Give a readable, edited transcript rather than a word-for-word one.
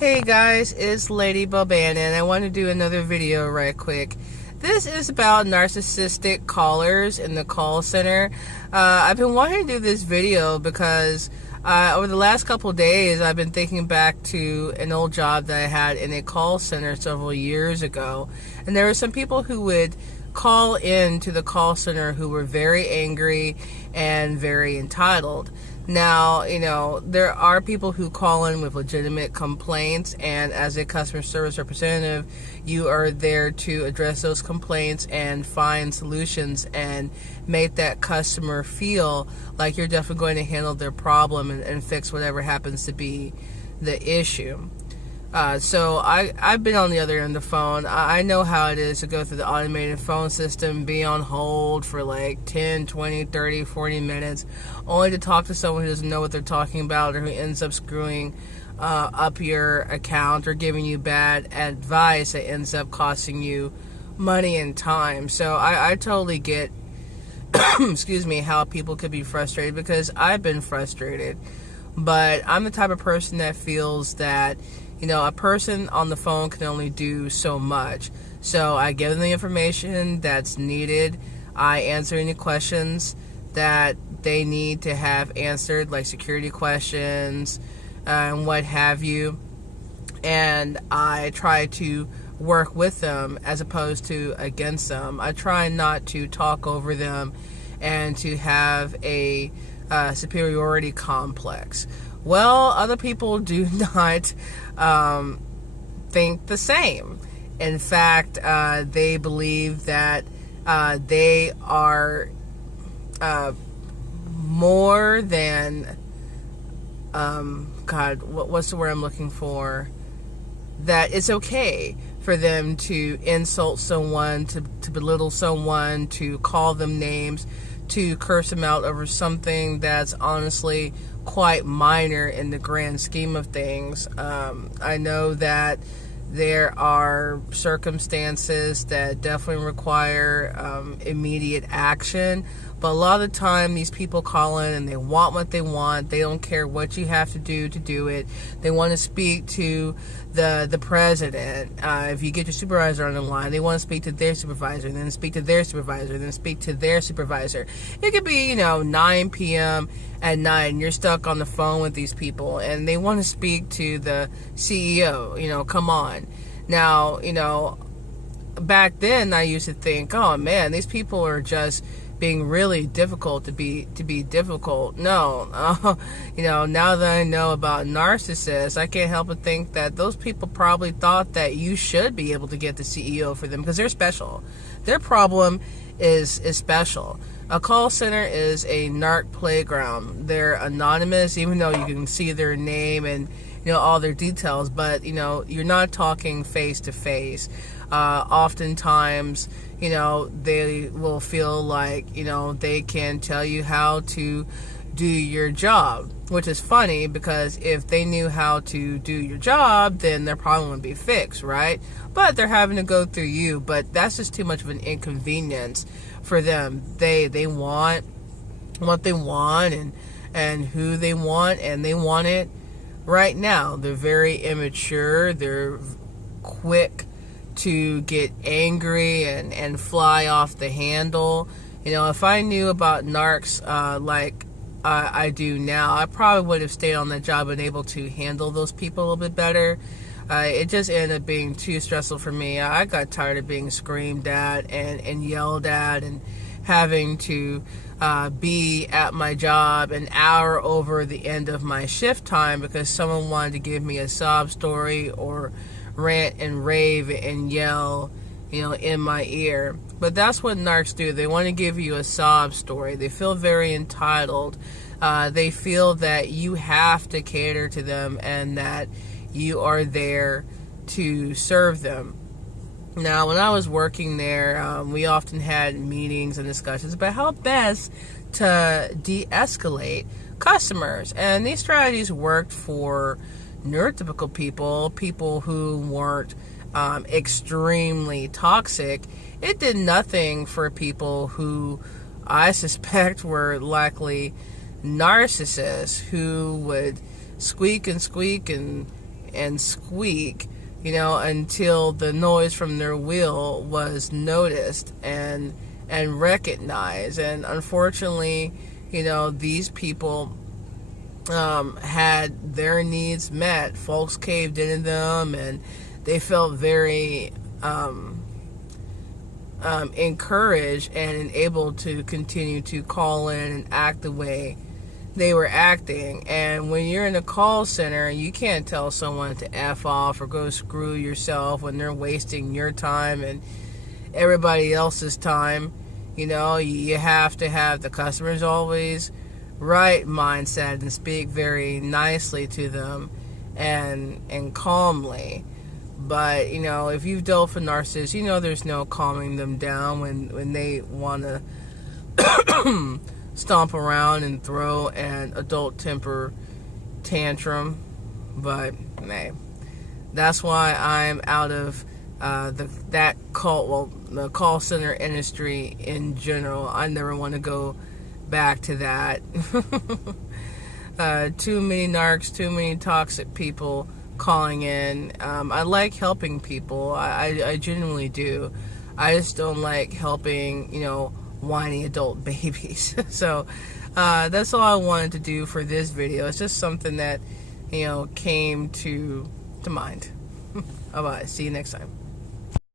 Hey guys, it's Lady Boban, and I want to do another video right quick. This is about narcissistic callers in the call center. I've been wanting to do this video because over the last couple days I've been thinking back to an old job that I had in a call center several years ago. And there were some people who would call in to the call center who were very angry and very entitled. Now, there are people who call in with legitimate complaints, and as a customer service representative, you are there to address those complaints and find solutions and make that customer feel like you're definitely going to handle their problem and fix whatever happens to be the issue. So I've been on the other end of the phone. I know how it is to go through the automated phone system, be on hold for like 10, 20, 30, 40 minutes, only to talk to someone who doesn't know what they're talking about or who ends up screwing up your account or giving you bad advice that ends up costing you money and time. So I totally get, excuse me, how people could be frustrated, because I've been frustrated. But I'm the type of person that feels that a person on the phone can only do so much. So I give them the information that's needed. I answer any questions that they need to have answered, like security questions and what have you. And I try to work with them as opposed to against them. I try not to talk over them and to have a superiority complex. Well, other people do not think the same. In fact, they believe that they are more than, what's the word I'm looking for? That it's okay for them to insult someone, to belittle someone, to call them names, to curse them out over something that's honestly quite minor in the grand scheme of things. I know that there are circumstances that definitely require immediate action, but a lot of the time these people call in and they want what they want. They don't care what you have to do it. They want to speak to the president. If you get your supervisor on the line, they want to speak to their supervisor, and then speak to their supervisor, and then speak to their supervisor. It could be 9 p.m. at night and you're stuck on the phone with these people and they want to speak to the CEO. Come on. Now, back then I used to think, oh man, these people are just being really difficult to be difficult. No, now that I know about narcissists, I can't help but think that those people probably thought that you should be able to get the CEO for them because they're special. Their problem is special. A call center is a narc playground. They're anonymous, even though you can see their name and all their details, but you're not talking face to face. Oftentimes, they will feel like they can tell you how to do your job, which is funny because if they knew how to do your job, then their problem would be fixed, right? But they're having to go through you, but that's just too much of an inconvenience for them. They want what they want and who they want, and they want it right now. They're very immature. They're quick to get angry and fly off the handle. If I knew about narcs like I do now, I probably would have stayed on that job and able to handle those people a little bit better. It just ended up being too stressful for me. I got tired of being screamed at and yelled at and having to be at my job an hour over the end of my shift time because someone wanted to give me a sob story or rant and rave and yell, in my ear. But that's what narcs do. They want to give you a sob story. They feel very entitled. They feel that you have to cater to them and that you are there to serve them. Now, when I was working there, we often had meetings and discussions about how best to de-escalate customers. And these strategies worked for neurotypical people who weren't extremely toxic. It did nothing for people who I suspect were likely narcissists, who would squeak and and squeak, you know, until the noise from their wheel was noticed and recognized. And unfortunately, you know, these people had their needs met. Folks caved into them, and they felt very encouraged and able to continue to call in and act the way they were acting. And when you're in a call center, you can't tell someone to F off or go screw yourself when they're wasting your time and everybody else's time. You know, you have to have the customers always right mindset and speak very nicely to them and calmly. But, you know, if you've dealt with narcissists, you know there's no calming them down when they want to stomp around and throw an adult temper tantrum. But, hey, that's why I'm out of the call center industry in general. I never want to go back to that. Too many narcs, too many toxic people calling in. I like helping people. I genuinely do. I just don't like helping, you know, whiny adult babies. So that's all I wanted to do for this video. It's just something that, you know, came to mind. Bye-bye. See you next time.